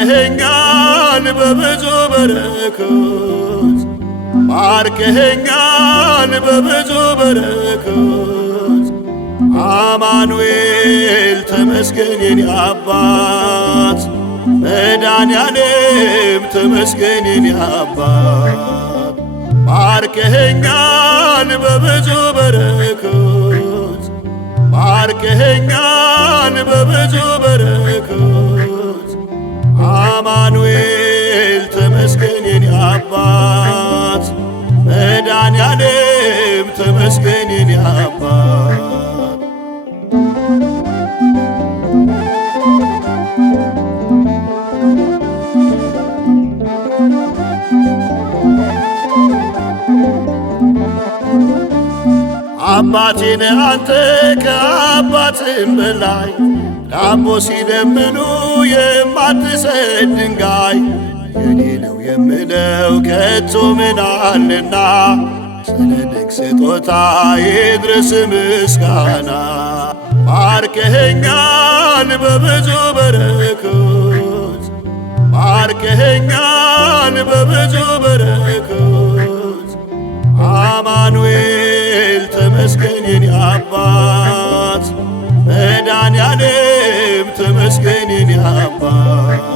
ባርከኸኛል በብዙ በረከት ባርከኸኛል በብዙ በረከት አማኑኤል ተመስገን የኔ አባት መድኃኔዓለም ተመስገን የኔ አባት ባርከኸኛል በብዙ በረከት ባርከኸኛል በብዙ በረከት አማኑኤል ተመስገን የኔ አባት መድኃኔዓለም ተመስገን የኔ አባት አባቴን አንተ ከአባትም በላይ ዳቦ ሲለምኑ የማትሰጥ ድንጋይ የኔ ነው የምለው ከቶ ምን አለና ስለ ድንቅ ስጦታ ይድረስ ምስጋና ባርከኸኛል በብዙ በረከት ባርከኸኛል በብዙ በረከት አማኑኤል ተመስገን የኔ አባት መድኃኔዓለም ተመስገን የኔ አባት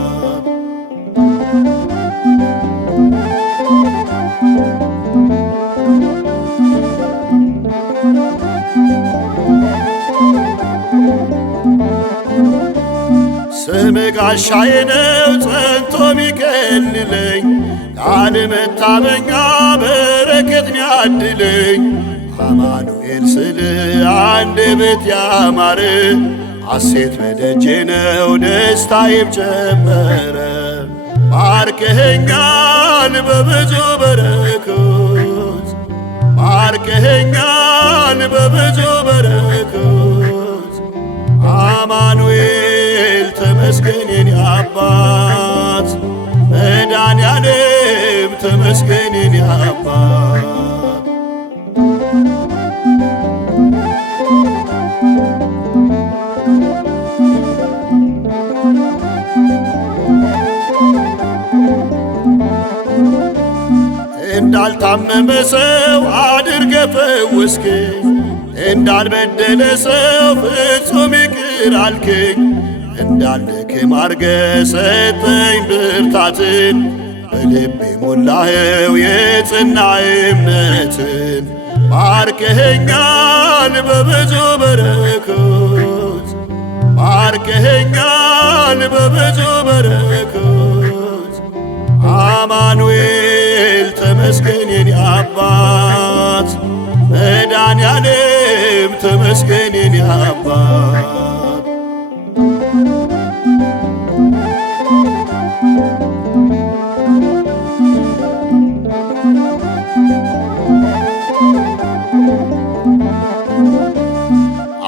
ስምህ ጋሻዬ ነው ጸንቶ ሚከልለኝ ቃል መታመኛ በረከት ሚያድለኝ አማኑኤል ስል አንደበት ያማረ ሐሴት በደጄ ነው ደስታዬም ጨመረ ባርከኸኛል በብዙ በረከት ባርከኸኛል በብዙ በረከት አማኑኤል ተመስገን የኔ አባት መድኃኔዓለም ተመስገን የኔ አባት እንዳልታመመ ሰው አድርገ ፈወስከኝ እንዳልበደለ ሰው ፍጹም ይቅር አልከኝ እንዳልደክም አርገ ሰጠኝ ብርታትን በልቤ ሞላኸው የጽና እምነትን ባርከኸኛል በብዙ በረከት ባርከኸኛል በብዙ በረከት አማኑኤል ተመስገን የኔ አባት መድኃኔዓለም ተመስገን የኔ አባት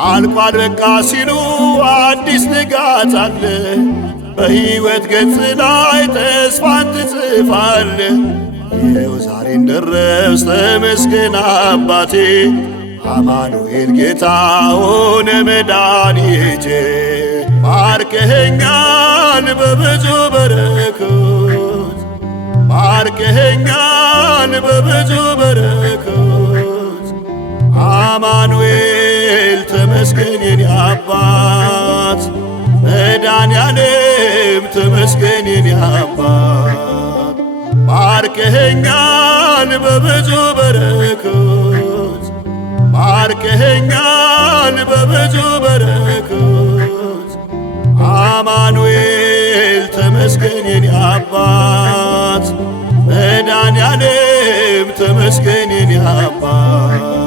አልቋል በቃ ሲሉ አዲስ ንጋት አለ በሕይወት ገጽ ላይ ተስፋን ትጽፋለህ ይኸው ዛሬን ደረስ ተመስገን አባቴ አማኑኤል ጌታ ሆነ መድኃኒቴ ባርከኸኛል በብዙ በረከት ባርከኸኛል በብዙ በረከት አማኑኤል ተመስገን የኔ አባት መድኃኔዓለም ተመስገን የኔ አባት ባርከኸኛል በብዙ በረከት ባርከኸኛል በብዙ በረከት አማኑኤል ተመስገን የኔ አባት መድኃኔዓለም ተመስገን የኔ አባት